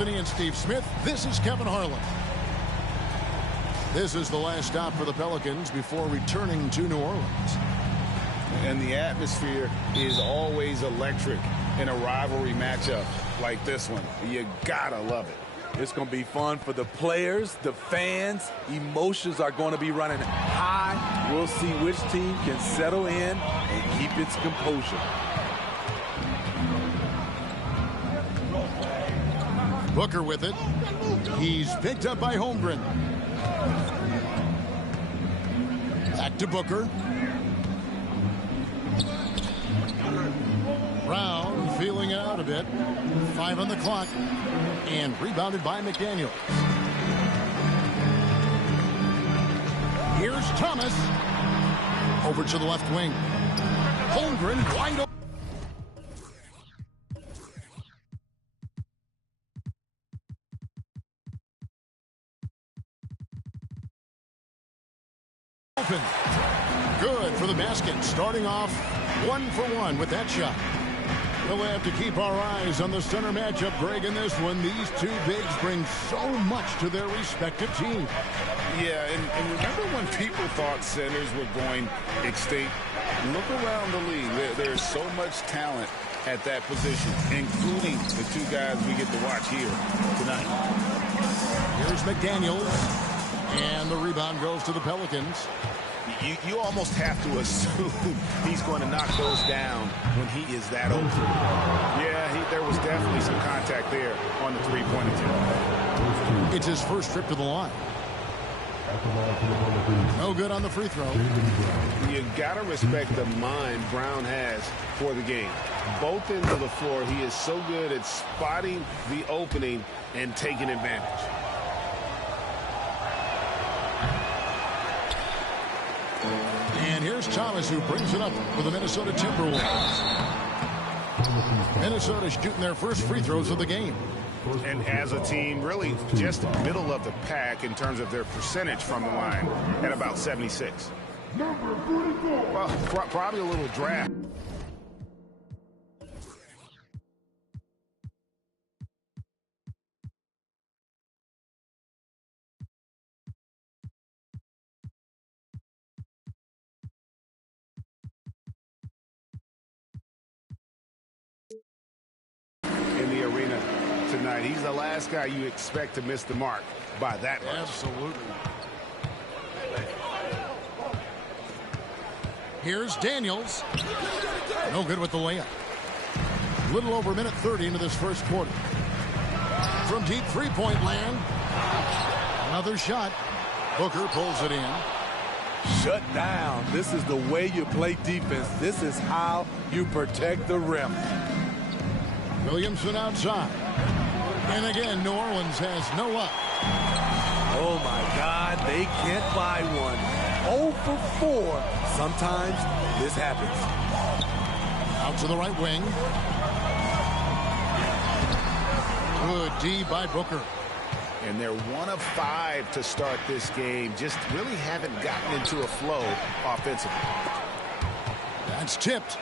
Anthony and Steve Smith. This is Kevin Harlan. This is the last stop for the Pelicans before returning to New Orleans. And the atmosphere is always electric in a rivalry matchup like this one. You gotta love it. It's going to be fun for the players, the fans. Emotions are going to be running high. We'll see which team can settle in and keep its composure. Booker with it. He's picked up by Holmgren. Back to Booker. Brown feeling it out a bit. 5 on the clock. And rebounded by McDaniel. Here's Thomas. Over to the left wing. Holmgren wide open. Good for the basket. Starting off 1 for 1 with that shot. We'll have to keep our eyes on the center matchup, Greg, in this one. These two bigs bring so much to their respective teams. Yeah, and remember when people thought centers were going extinct? Look around the league. There's so much talent at that position, including the two guys we get to watch here tonight. Here's McDaniels, and the rebound goes to the Pelicans. You almost have to assume he's going to knock those down when he is that open. Yeah, there was definitely some contact there on the three-point attempt. It's his first trip to the line. No good on the free throw. You got to respect the mind Brown has for the game. Both ends of the floor, he is so good at spotting the opening and taking advantage. And here's Thomas, who brings it up for the Minnesota Timberwolves. Minnesota shooting their first free throws of the game. And as a team, really just middle of the pack in terms of their percentage from the line at about 76. Well, probably a little draft. In the arena tonight, he's the last guy you expect to miss the mark by that much. Absolutely. Here's Daniels. No good with the layup. Little over a minute 30 into this first quarter. From deep three-point land. Another shot. Booker pulls it in. Shut down. This is the way you play defense. This is how you protect the rim. Williamson outside. And again, New Orleans has no luck. Oh, my God. They can't buy one. 0 for 4. Sometimes this happens. Out to the right wing. Good D by Booker. And they're 1 of 5 to start this game. Just really haven't gotten into a flow offensively. That's tipped.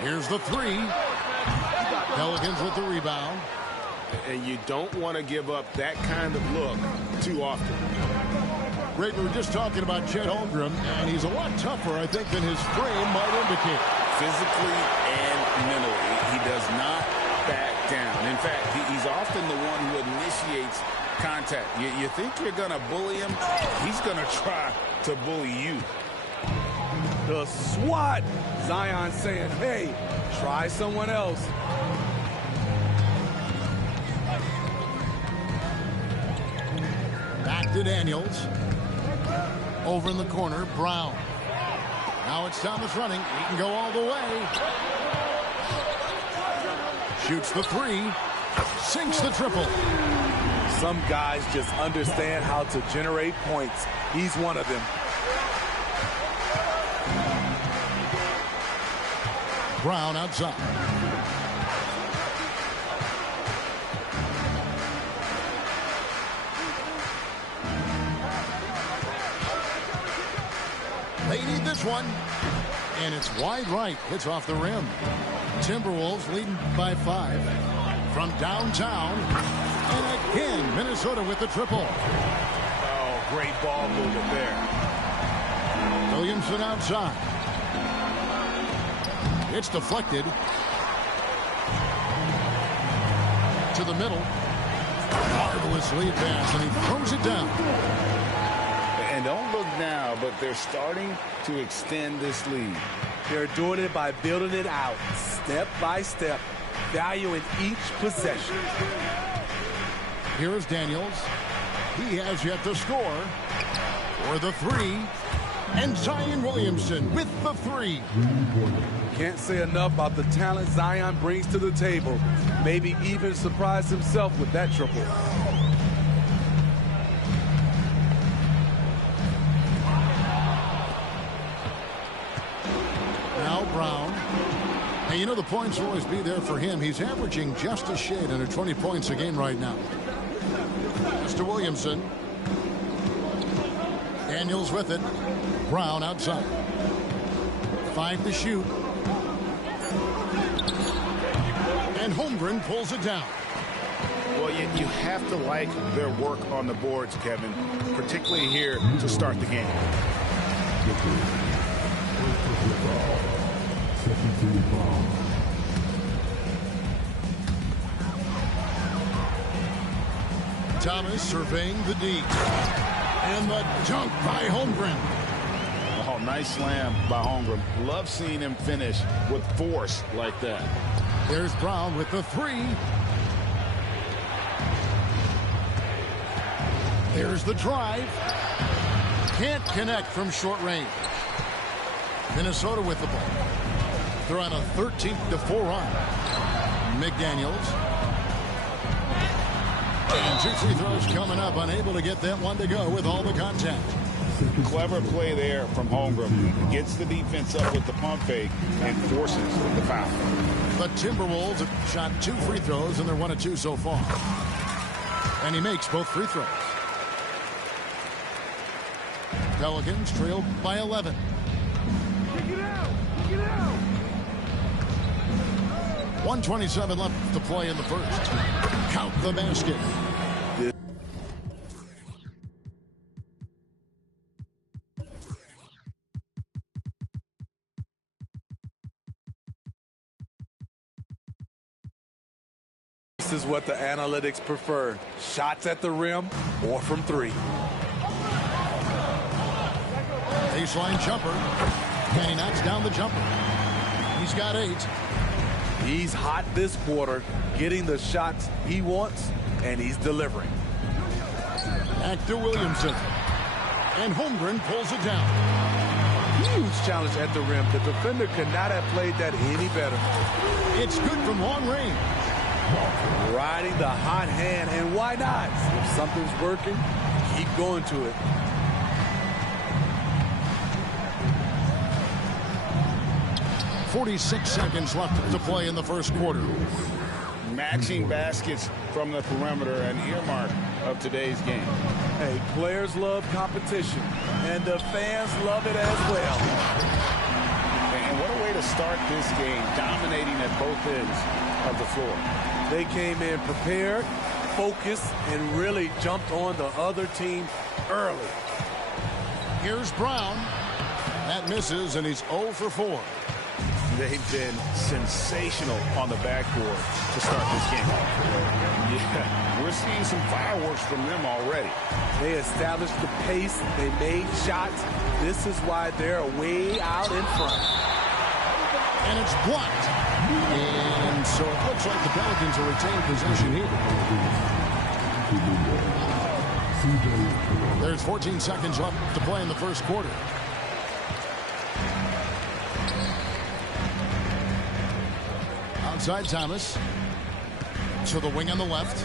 Here's the three. Pelicans with the rebound. And you don't want to give up that kind of look too often. Greg, we were just talking about Chet Holmgren, and he's a lot tougher, I think, than his frame might indicate. Physically and mentally, he does not back down. In fact, he's often the one who initiates contact. You think you're going to bully him? He's going to try to bully you. The SWAT. Zion saying, hey, try someone else. Back to Daniels. Over in the corner, Brown. Now it's Thomas running. He can go all the way. Shoots the three. Sinks the triple. Some guys just understand how to generate points. He's one of them. Brown outside. They need this one. And it's wide right. Hits off the rim. Timberwolves leading by 5 from downtown. And Minnesota with the triple. Oh, great ball movement there. Williamson outside. It's deflected. To the middle. Marvelous lead pass, and he throws it down. And don't look now, but they're starting to extend this lead. They're doing it by building it out, step by step, valuing each possession. Here's Daniels. He has yet to score. For the three. And Zion Williamson with the three. Can't say enough about the talent Zion brings to the table. Maybe even surprise himself with that triple. Now Brown. Hey, you know the points will always be there for him. He's averaging just a shade under 20 points a game right now. Mr. Williamson. Daniels with it. Brown outside. 5 to shoot. And Holmgren pulls it down. Well, you have to like their work on the boards, Kevin, particularly here to start the game. Thomas surveying the D. And the dunk by Holmgren. Oh, nice slam by Holmgren. Love seeing him finish with force like that. There's Brown with the three. There's the drive. Can't connect from short range. Minnesota with the ball. They're on a 13-4 run. McDaniels. And 2 free throws coming up. Unable to get that one to go with all the contact. Clever play there from Holmgren. Gets the defense up with the pump fake and forces the foul. The Timberwolves have shot 2 free throws, and they're 1 of 2 so far. And he makes both free throws. Pelicans trail by 11. Kick it out! Kick it out! 1:27 left to play in the first. Count the basket. This is what the analytics prefer. Shots at the rim or from 3. Baseline jumper. And he knocks down the jumper. He's got 8. He's hot this quarter, getting the shots he wants, and he's delivering. Back to Williamson. And Holmgren pulls it down. Huge challenge at the rim. The defender could not have played that any better. It's good from long range. Riding the hot hand, and why not? If something's working, keep going to it. .46 seconds left to play in the first quarter. Matching baskets from the perimeter, an earmark of today's game. Hey, players love competition, and the fans love it as well. And what a way to start this game, dominating at both ends of the floor. They came in prepared, focused, and really jumped on the other team early. Here's Brown. That misses, and he's 0 for 4. They've been sensational on the backboard to start this game. Yeah, we're seeing some fireworks from them already. They established the pace. They made shots. This is why they're way out in front. And it's blocked. And so it looks like the Pelicans will retain possession here. There's 14 seconds left to play in the first quarter. Outside Thomas. To the wing on the left.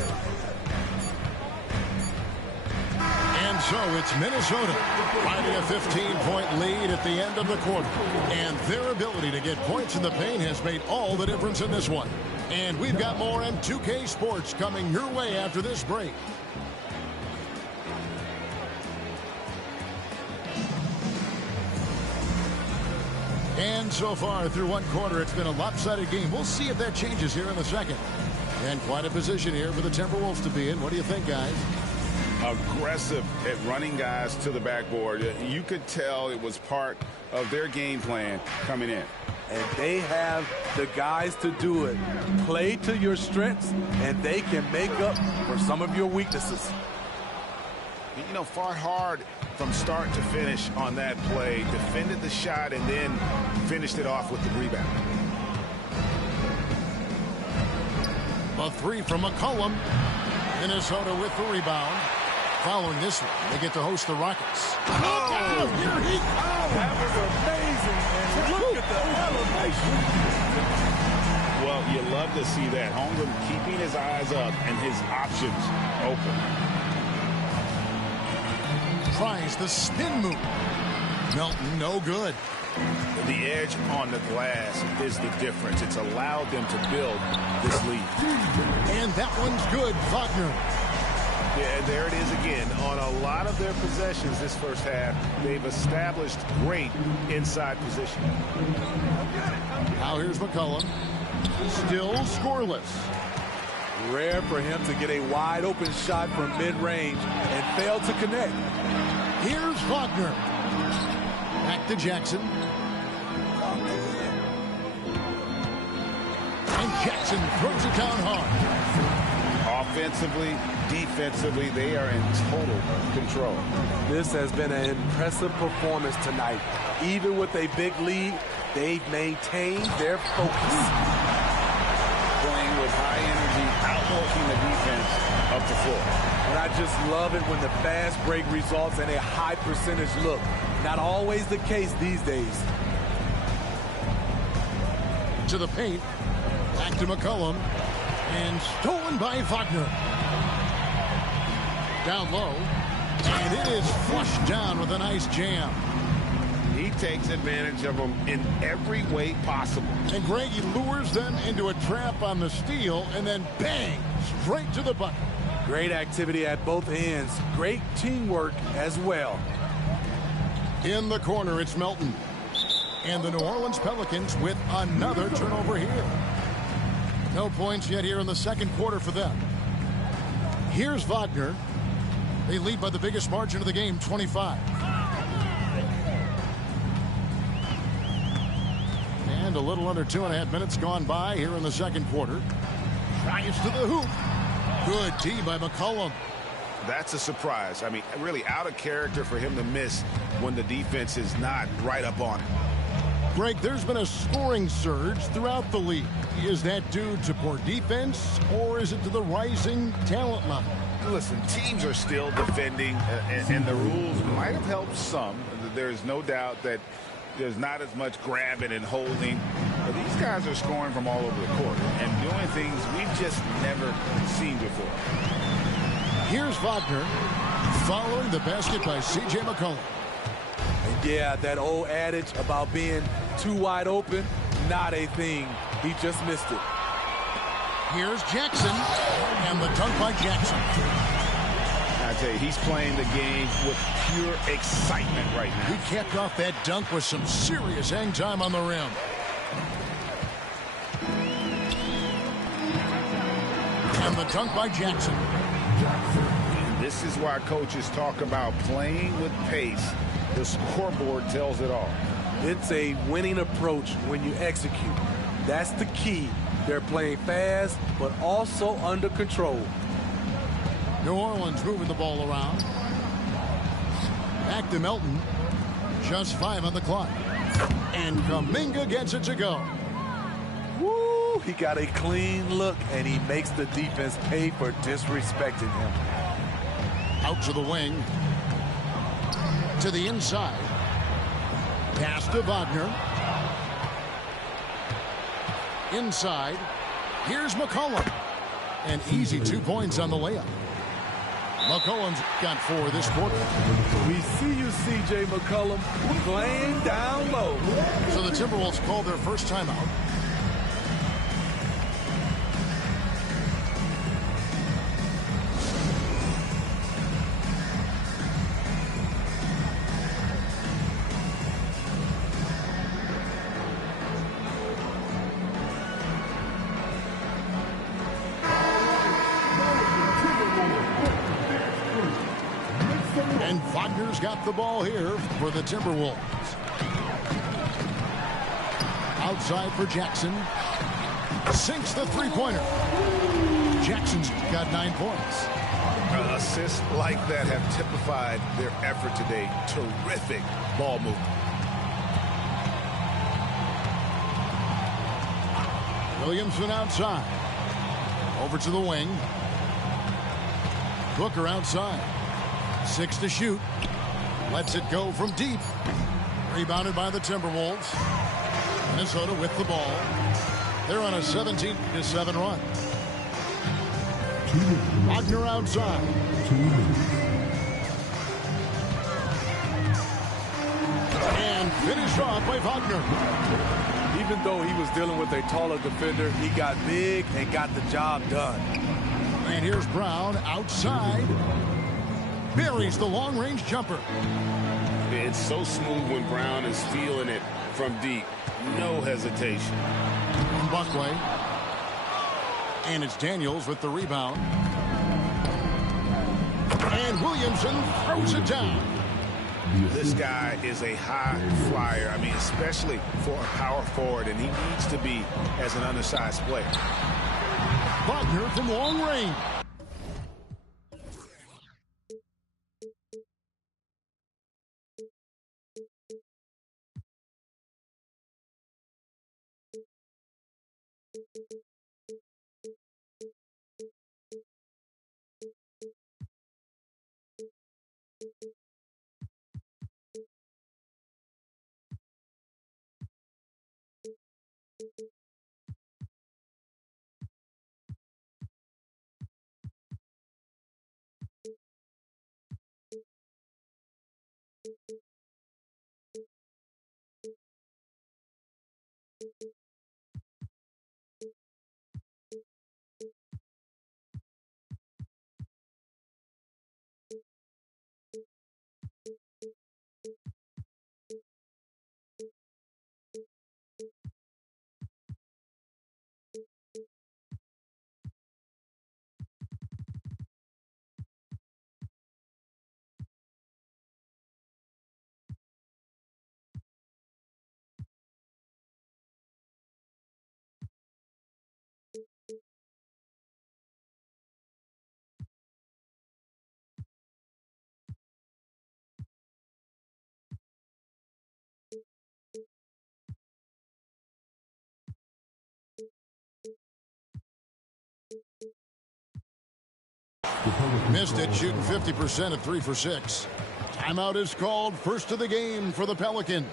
And so it's Minnesota finding a 15-point lead at the end of the quarter. And their ability to get points in the paint has made all the difference in this one. And we've got more M2K Sports coming your way after this break. And so far through one quarter, it's been a lopsided game. We'll see if that changes here in the second. And quite a position here for the Timberwolves to be in. What do you think, guys? aggressive at running guys to the backboard. You could tell it was part of their game plan coming in. And they have the guys to do it. Play to your strengths, and they can make up for some of your weaknesses. You know, fought hard from start to finish on that play, defended the shot, and then finished it off with the rebound. A three from McCollum. Minnesota with the rebound. Following this one, they get to host the Rockets. Oh, here he comes. That was amazing. And look at the elevation. Well, you love to see that. Holmgren keeping his eyes up and his options open. Tries the spin move. Melton, no good. The edge on the glass is the difference. It's allowed them to build this lead. And that one's good, Wagner. Yeah, there it is again. On a lot of their possessions this first half, they've established great inside position. Now here's McCollum. Still scoreless. Rare for him to get a wide open shot from mid-range and fail to connect. Here's Wagner. Back to Jackson. And Jackson throws it down hard. Offensively, defensively, they are in total control. This has been an impressive performance tonight. Even with a big lead, they've maintained their focus. Playing with high energy, outworking the defense up the floor. And I just love it when the fast break results in a high percentage look. Not always the case these days. To the paint. Back to McCollum. And stolen by Wagner. Down low. And it is flushed down with a nice jam. He takes advantage of them in every way possible. And Greg, he lures them into a trap on the steal, and then bang, straight to the bucket. Great activity at both ends. Great teamwork as well. In the corner, it's Melton. And the New Orleans Pelicans with another turnover here. No points yet here in the second quarter for them. Here's Wagner. They lead by the biggest margin of the game, 25. And a little under 2.5 minutes gone by here in the second quarter. Tries to the hoop. Good D by McCollum. That's a surprise. I mean, really out of character for him to miss when the defense is not right up on him. Greg, there's been a scoring surge throughout the league. Is that due to poor defense, or is it to the rising talent level? Listen, teams are still defending, and the rules might have helped some. There's no doubt that there's not as much grabbing and holding. But these guys are scoring from all over the court and doing things we've just never seen before. Here's Wagner following the basket by C.J. McCollum. Yeah, that old adage about being too wide open, not a thing. He just missed it. Here's Jackson, and the dunk by Jackson. I tell you, he's playing the game with pure excitement right now. He capped off that dunk with some serious hang time on the rim. And the dunk by Jackson. This is why coaches talk about playing with pace. The scoreboard tells it all. It's a winning approach when you execute. That's the key. They're playing fast, but also under control. New Orleans moving the ball around. Back to Melton. Just 5 on the clock. And Kuminga gets it to go. Woo! He got a clean look, and he makes the defense pay for disrespecting him. Out to the wing. To the inside. Pass to Wagner. Inside. Here's McCollum. An easy 2 points on the layup. McCollum's got 4 this quarter. We see you, C.J. McCollum, playing down low. So the Timberwolves called their first timeout. And Wagner's got the ball here for the Timberwolves. Outside for Jackson. Sinks the three-pointer. Jackson's got 9 points. Assists like that have typified their effort today. Terrific ball movement. Williamson outside. Over to the wing. Booker outside. 6 to shoot. Lets it go from deep. Rebounded by the Timberwolves. Minnesota with the ball. They're on a 17-7 run. Wagner outside. And finished off by Wagner. Even though he was dealing with a taller defender, he got big and got the job done. And here's Brown outside. Buries the long-range jumper. It's so smooth when Brown is feeling it from deep. No hesitation. Buckley. And it's Daniels with the rebound. And Williamson throws it down. This guy is a high flyer. I mean, especially for a power forward, and he needs to be as an undersized player. Wagner from long range. Missed it, shooting 50% at 3 for 6. Timeout is called. First of the game for the Pelicans.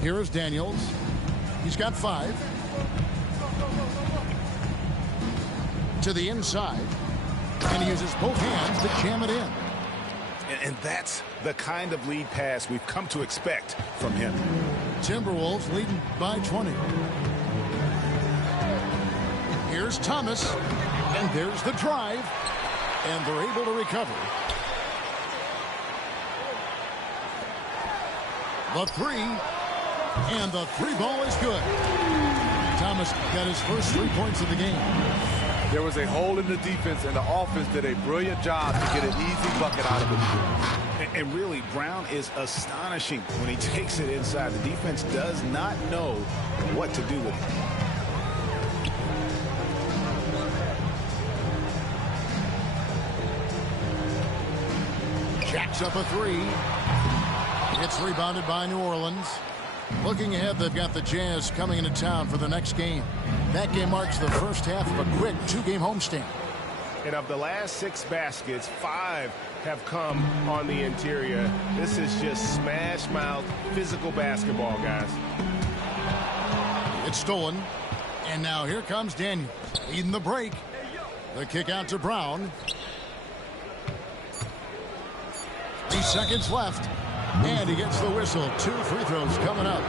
Here is Daniels. He's got 5. To the inside. And he uses both hands to jam it in. And that's the kind of lead pass we've come to expect from him. Timberwolves leading by 20. Here's Thomas. And there's the drive. And they're able to recover. The 3. And the 3 ball is good. Thomas got his first 3 points of the game. There was a hole in the defense, and the offense did a brilliant job to get an easy bucket out of it. And really, Brown is astonishing when he takes it inside. The defense does not know what to do with it. Jacks up a 3. It's rebounded by New Orleans. Looking ahead, they've got the Jazz coming into town for the next game. That game marks the first half of a quick 2-game homestand. And of the last 6 baskets, 5 have come on the interior. This is just smash mouth physical basketball, guys. It's stolen. And now here comes Daniels leading the break. The kick out to Brown. 3 seconds left. And he gets the whistle. 2 free throws coming up.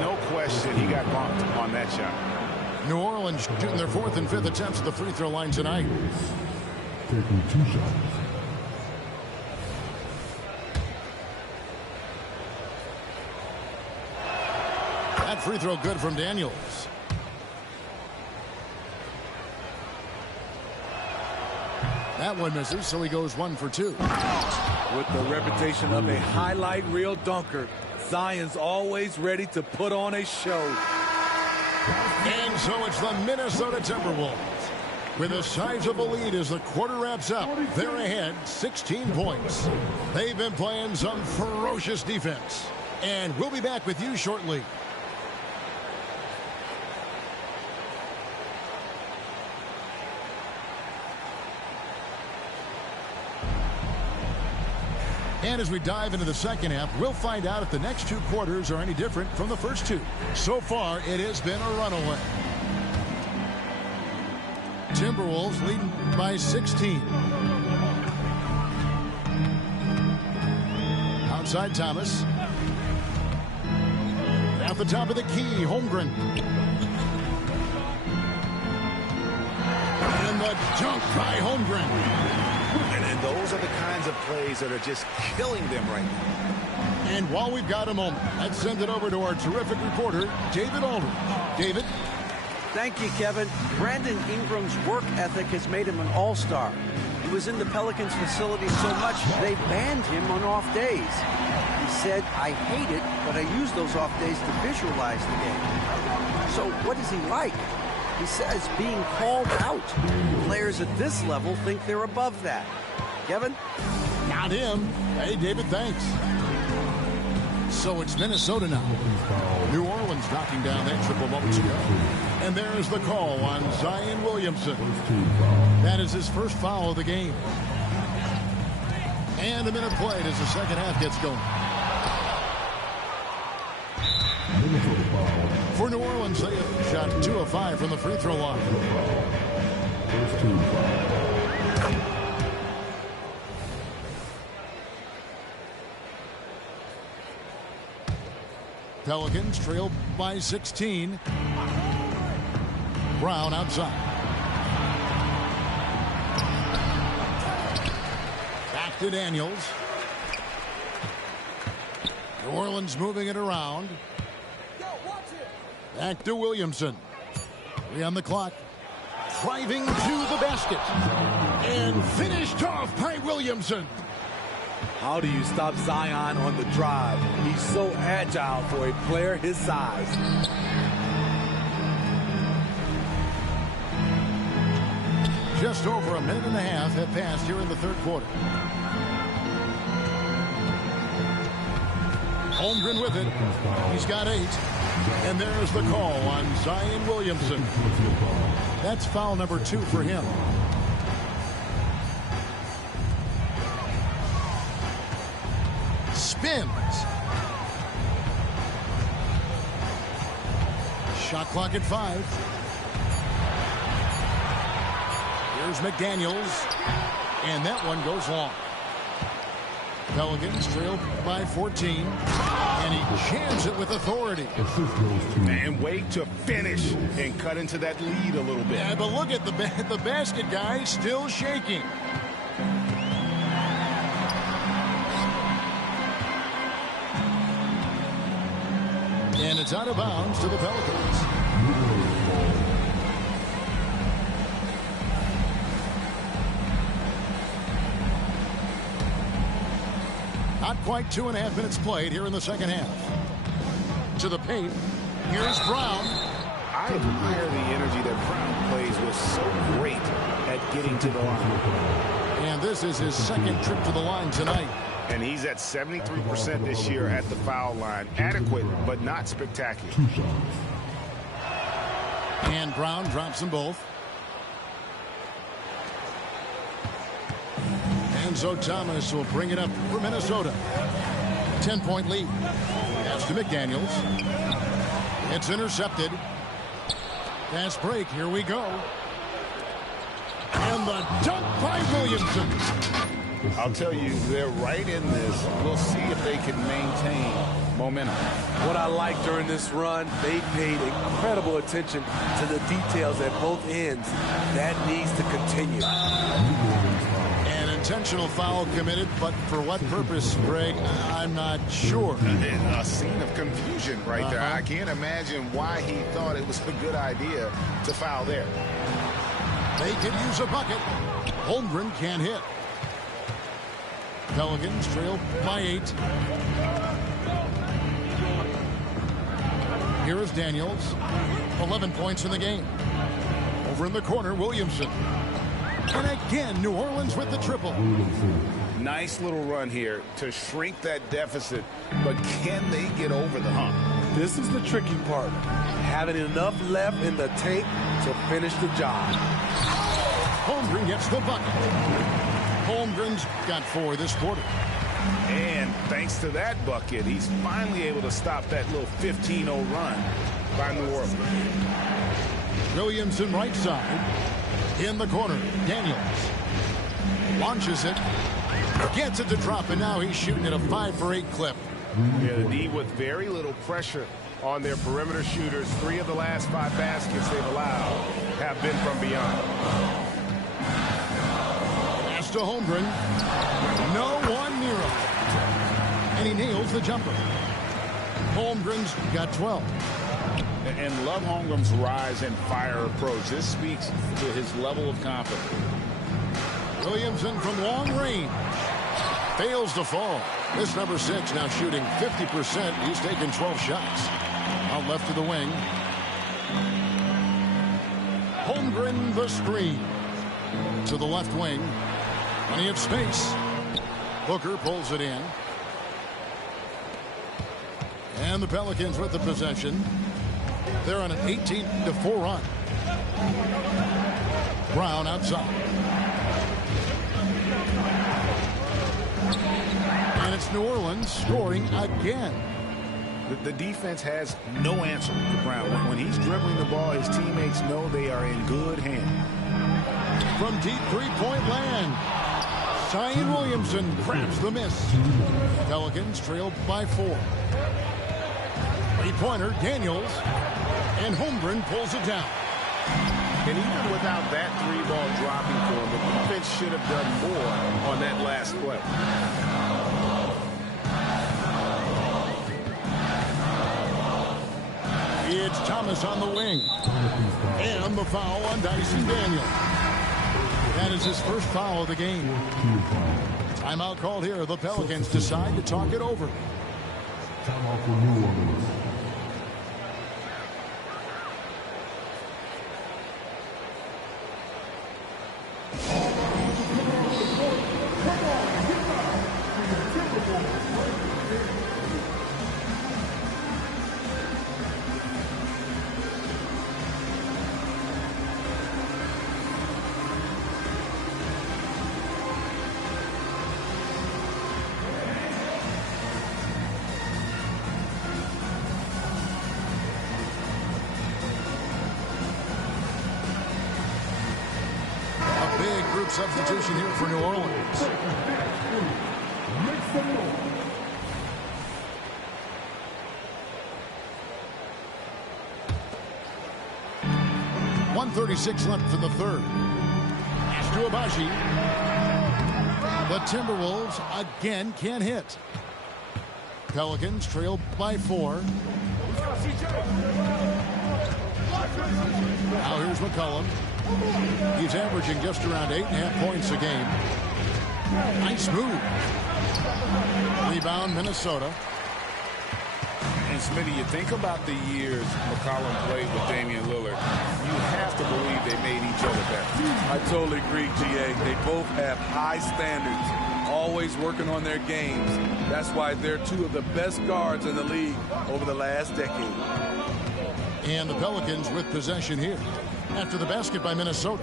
No question he got bumped on that shot. New Orleans shooting their 4th and 5th attempts at the free throw line tonight. Taking 2 shots. That free throw good from Daniels. That one misses, so he goes 1 for 2. With the reputation of a highlight reel dunker, Zion's always ready to put on a show. And so it's the Minnesota Timberwolves with a sizable lead as the quarter wraps up. They're ahead 16 points. They've been playing some ferocious defense. And we'll be back with you shortly. And as we dive into the second half, we'll find out if the next 2 quarters are any different from the first 2. So far, it has been a runaway. Timberwolves leading by 16. Outside Thomas. At the top of the key, Holmgren. And the dunk by Holmgren. And those are the kinds of plays that are just killing them right now. And while we've got a moment, let's send it over to our terrific reporter, David Aldridge. David? Thank you, Kevin. Brandon Ingram's work ethic has made him an all-star. He was in the Pelicans facility so much they banned him on off days. He said, "I hate it, but I use those off days to visualize the game." So what is he like? He says being called out. Players at this level think they're above that. Kevin? Not him. Hey, David, thanks. So it's Minnesota now. New Orleans knocking down that triple moments ago. And there's the call on Zion Williamson. That is his first foul of the game. And a minute played as the second half gets going. For New Orleans, they have shot 2 of 5 from the free throw line. Pelicans trail by 16. Brown outside. Back to Daniels. New Orleans moving it around. Back to Williamson. 3 on the clock. Driving to the basket. And finished off by Williamson. How do you stop Zion on the drive? He's so agile for a player his size. Just over a minute and a half have passed here in the third quarter. Holmgren with it. He's got 8. And there's the call on Zion Williamson. That's foul number 2 for him. Spins. Shot clock at 5. Here's McDaniels. And that one goes long. Pelicans trail by 14. And he jams it with authority. And wait to finish and cut into that lead a little bit. Yeah, but look at the basket guy still shaking. And it's out of bounds to the Pelicans. Not quite 2.5 minutes played here in the second half. To the paint. Here's Brown. I admire the energy that Brown plays with, so great at getting to the line. And this is his second trip to the line tonight. And he's at 73% this year at the foul line. Adequate, but not spectacular. And Brown drops them both. Enzo Thomas will bring it up for Minnesota. 10-point lead. That's to McDaniels. It's intercepted. Fast break. Here we go. And the dunk by Williamson. I'll tell you, they're right in this. We'll see if they can maintain momentum. What I like during this run, they paid incredible attention to the details at both ends. That needs to continue. An intentional foul committed, but for what purpose, Greg? I'm not sure. A scene of confusion right there. I can't imagine why he thought it was a good idea to foul there. They could use a bucket. Holmgren can't hit. Pelicans trail by 8. Here is Daniels. 11 points in the game. Over in the corner, Williamson. And again, New Orleans with the triple. Nice little run here to shrink that deficit, but can they get over the hump? This is the tricky part. Having enough left in the tank to finish the job. Holmgren gets the bucket. Holmgren's got 4 this quarter. And thanks to that bucket, he's finally able to stop that little 15-0 run by New Orleans. Williamson right side. In the corner, Daniels. Launches it. Gets it to drop, and now he's shooting at a 5-for-8 clip. Yeah, the D with very little pressure on their perimeter shooters. 3 of the last 5 baskets they've allowed have been from beyond. Pass to Holmgren. No one near him. And he nails the jumper. Holmgren's got 12. And love Holmgren's rise and fire approach. This speaks to his level of confidence. Williamson from long range. Fails to fall. This number 6 now shooting 50%. He's taken 12 shots. Out left to the wing. Holmgren the screen. To the left wing. Plenty of space. Booker pulls it in. And the Pelicans with the possession. They're on an 18-4 run. Brown outside. And it's New Orleans scoring again. The defense has no answer for Brown. When he's dribbling the ball, his teammates know they are in good hands. From deep three-point land, Zion Williamson grabs the miss. Pelicans trail by 4. Three-pointer, Daniels, and Holmgren pulls it down. And even without that 3-ball dropping for him, the defense should have done more on that last play. It's Thomas on the wing. And the foul on Dyson Daniels. That is his first foul of the game. Timeout called here. The Pelicans decide to talk it over. Timeout for New Orleans. Substitution here for New Orleans. .136 left in the third. Pass to Abaji. The Timberwolves again can't hit. Pelicans trail by 4. Now here's McCollum. He's averaging just around 8.5 points a game. Nice move. Rebound, Minnesota. And Smitty, you think about the years McCollum played with Damian Lillard. You have to believe they made each other better. I totally agree, GA. They both have high standards, always working on their games. That's why they're 2 of the best guards in the league over the last decade. And the Pelicans with possession here after the basket by Minnesota.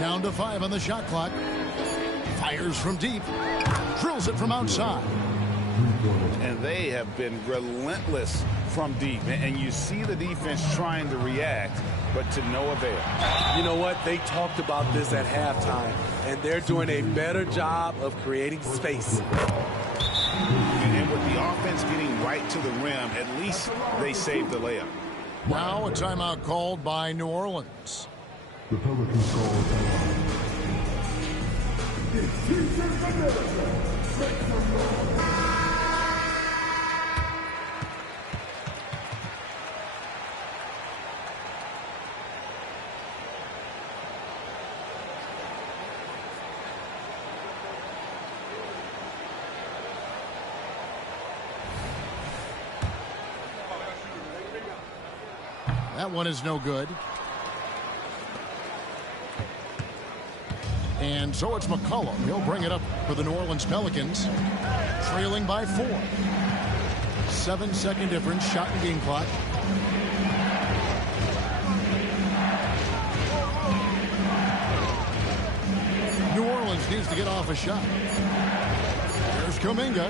Down to 5 on the shot clock. Fires from deep. Drills it from outside. And they have been relentless from deep. And you see the defense trying to react, but to no avail. You know what? They talked about this at halftime, and they're doing a better job of creating space. And with the offense getting right to the rim, at least they saved the layup. Now a timeout called by New Orleans. The Pelicans call timeout. That one is no good. And so it's McCollum. He'll bring it up for the New Orleans Pelicans. Trailing by 4. 7-second difference. Shot and game clock. New Orleans needs to get off a shot. There's Kuminga.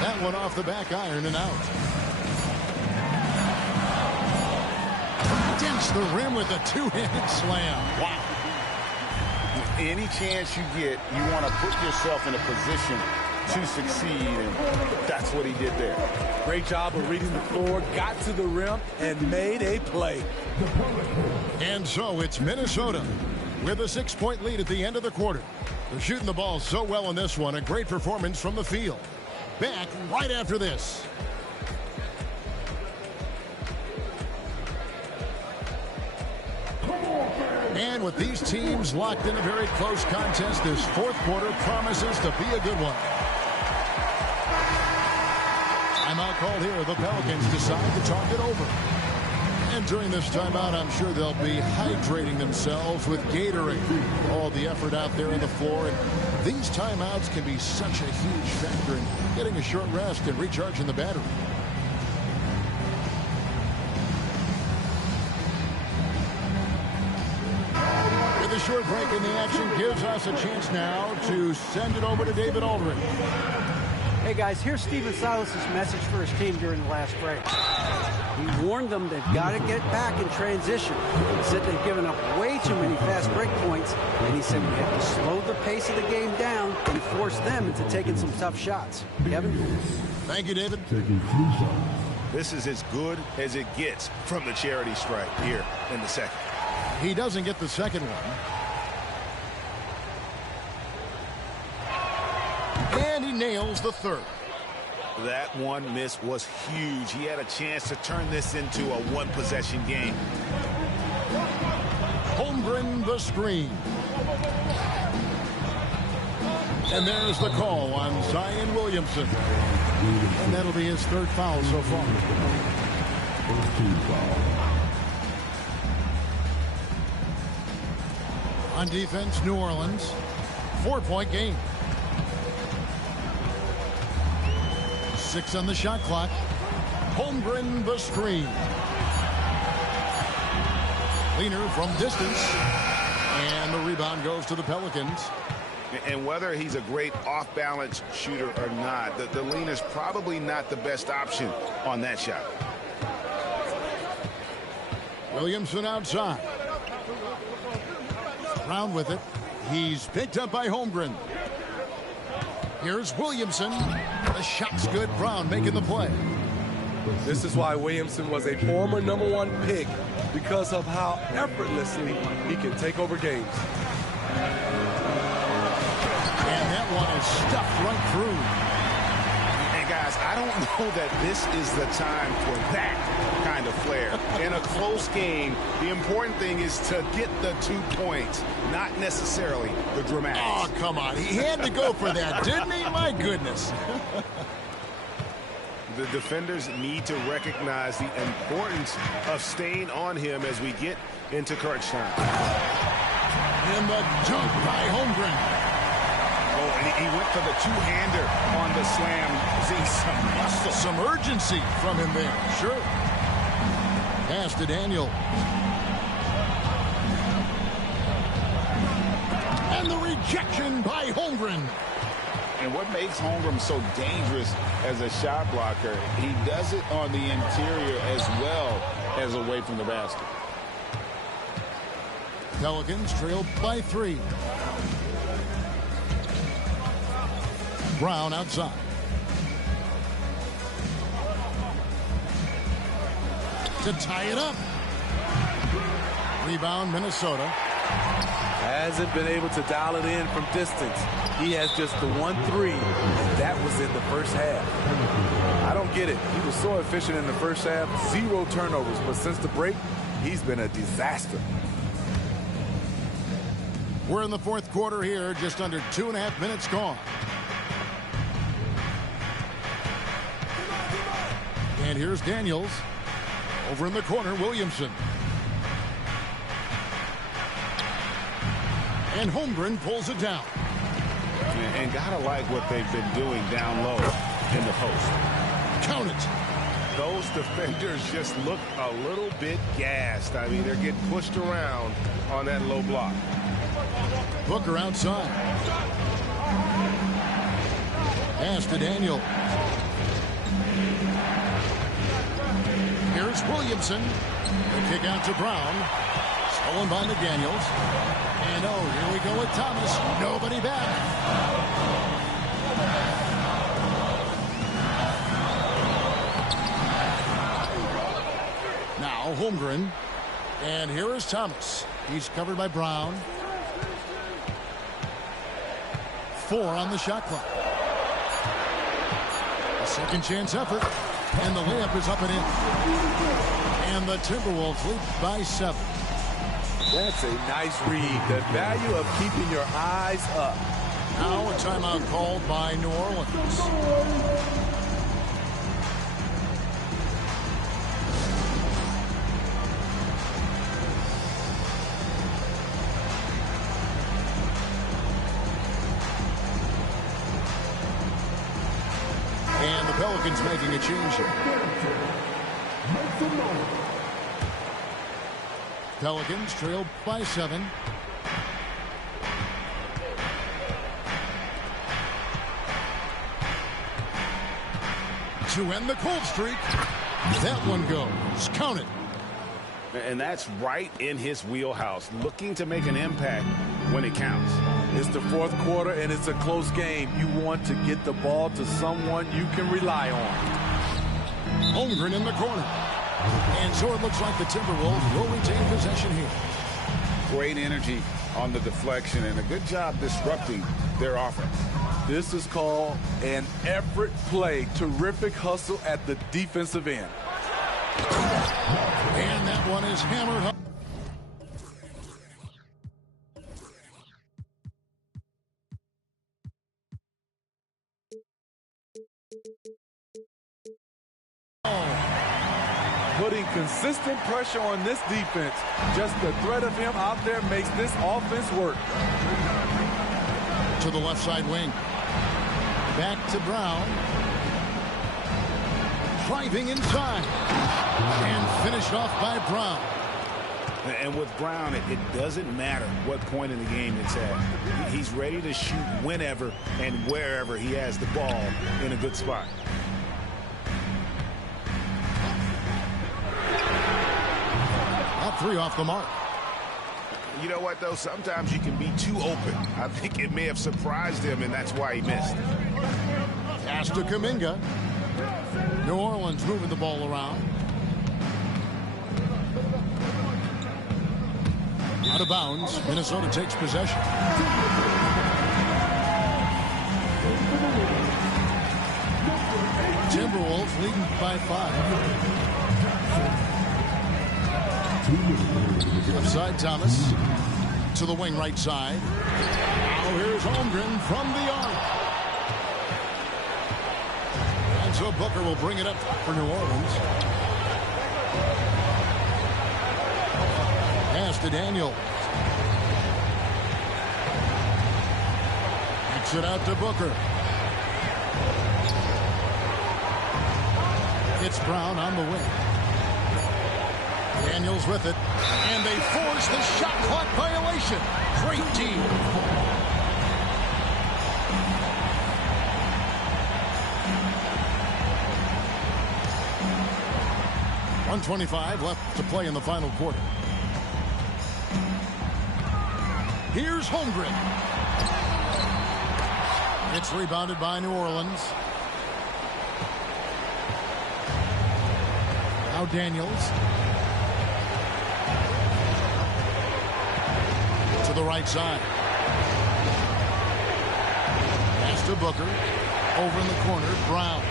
That one off the back iron and out. Dents the rim with a two-handed slam. Wow. Any chance you get, you want to put yourself in a position to succeed, and that's what he did there. Great job of reading the floor, got to the rim, and made a play. And so it's Minnesota with a 6-point lead at the end of the quarter. They're shooting the ball so well in this one. A great performance from the field. Back right after this. And with these teams locked in a very close contest, this fourth quarter promises to be a good one. Timeout called here. The Pelicans decide to talk it over. And during this timeout, I'm sure they'll be hydrating themselves with Gatorade. All the effort out there on the floor. And these timeouts can be such a huge factor in getting a short rest and recharging the battery. The short break in the action gives us a chance now to send it over to David Aldridge. Hey guys, here's Stephen Silas's message for his team during the last break. He warned them they've got to get back in transition. He said they've given up way too many fast break points, and he said we have to slow the pace of the game down and force them into taking some tough shots. Kevin? Thank you, David. This is as good as it gets from the charity stripe here in the second. He doesn't get the second one. And he nails the third. That one miss was huge. He had a chance to turn this into a one-possession game. Holmgren the screen. And there's the call on Zion Williamson. And that'll be his third foul so far. First team foul. On defense, New Orleans. 4-point game. 6 on the shot clock. Holmgren the screen. Leaner from distance. And the rebound goes to the Pelicans. And whether he's a great off-balance shooter or not, the lean is probably not the best option on that shot. Williamson outside. Brown with it. He's picked up by Holmgren. Here's Williamson. The shot's good. Brown making the play. This is why Williamson was a former #1 pick, because of how effortlessly he can take over games. And that one is stuffed right through. And guys, I don't know that this is the time for that kind of flair. In a close game, the important thing is to get the 2 points, not necessarily the dramatics. Oh, come on. He had to go for that, didn't he? My goodness. The defenders need to recognize the importance of staying on him as we get into crunch time. And the dunk by Holmgren. Oh, and he went for the two-hander on the slam. See some muscle. Some urgency from him there. Sure. Pass to Daniel. And the rejection by Holmgren. And what makes Holmgren so dangerous as a shot blocker, he does it on the interior as well as away from the basket. Pelicans trailed by 3. Brown outside. To tie it up. Rebound, Minnesota. Hasn't been able to dial it in from distance. He has just the 1-3. That was in the first half. I don't get it. He was so efficient in the first half. 0 turnovers. But since the break, he's been a disaster. We're in the fourth quarter here. Just under 2.5 minutes gone. And here's Daniels. Over in the corner, Williamson. And Holmgren pulls it down. And gotta like what they've been doing down low in the post. Count it. Those defenders just look a little bit gassed. I mean, they're getting pushed around on that low block. Booker outside. Pass to Daniel. Here's Williamson. The kick out to Brown. Stolen by McDaniels. And here we go with Thomas. Nobody back. Now Holmgren. And here is Thomas. He's covered by Brown. 4 on the shot clock. A second chance effort. And the layup is up and in. And the Timberwolves lead by 7. That's a nice read. The value of keeping your eyes up. Now a timeout called by New Orleans. And the Pelicans making a change here. Pelicans trailed by 7. To end the cold streak. That one goes. Count it. And that's right in his wheelhouse, looking to make an impact when it counts. It's the fourth quarter, and it's a close game. You want to get the ball to someone you can rely on. Holmgren in the corner. And so it looks like the Timberwolves will retain possession here. Great energy on the deflection and a good job disrupting their offense. This is called an effort play. Terrific hustle at the defensive end. And that one is hammered home. Putting consistent pressure on this defense. Just the threat of him out there makes this offense work. To the left side wing. Back to Brown. Driving inside. And finished off by Brown. And with Brown, it doesn't matter what point in the game it's at. He's ready to shoot whenever and wherever he has the ball in a good spot. Not 3 off the mark. You know what, though? Sometimes you can be too open. I think it may have surprised him, and that's why he missed. Pass to Kuminga. New Orleans moving the ball around. Out of bounds. Minnesota takes possession. Timberwolves leading by 5. Upside Thomas to the wing right side. Now here's Holmgren from the arc. And so Booker will bring it up for New Orleans. Pass to Daniel. Kicks it out to Booker. It's Brown on the wing. Daniels with it, and they force the shot clock violation. Great team. 1:25 left to play in the final quarter. Here's Holmgren. It's rebounded by New Orleans. Now Daniels. To the right side. Pass to Booker. Over in the corner, Brown.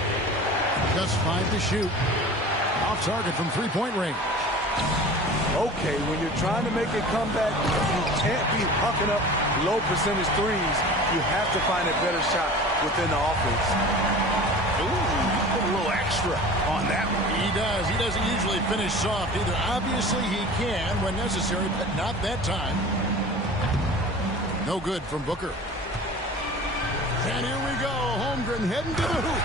Just 5 to shoot. Off target from three-point range. Okay, when you're trying to make a comeback, you can't be hucking up low percentage threes. You have to find a better shot within the offense. Ooh, you put a little extra on that one. He does. He doesn't usually finish soft either. Obviously, he can when necessary, but not that time. No good from Booker. And here we go. Holmgren heading to the hoop.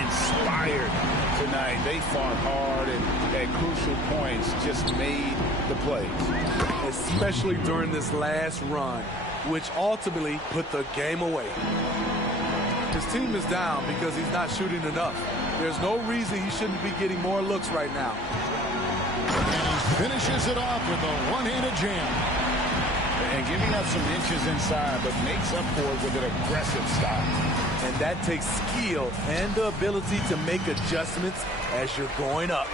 Inspired tonight. They fought hard and at crucial points just made the plays. Especially during this last run, which ultimately put the game away. His team is down because he's not shooting enough. There's no reason he shouldn't be getting more looks right now. And he finishes it off with a one-handed jam. And giving up some inches inside, but makes up for it with an aggressive stop. And that takes skill and the ability to make adjustments as you're going up.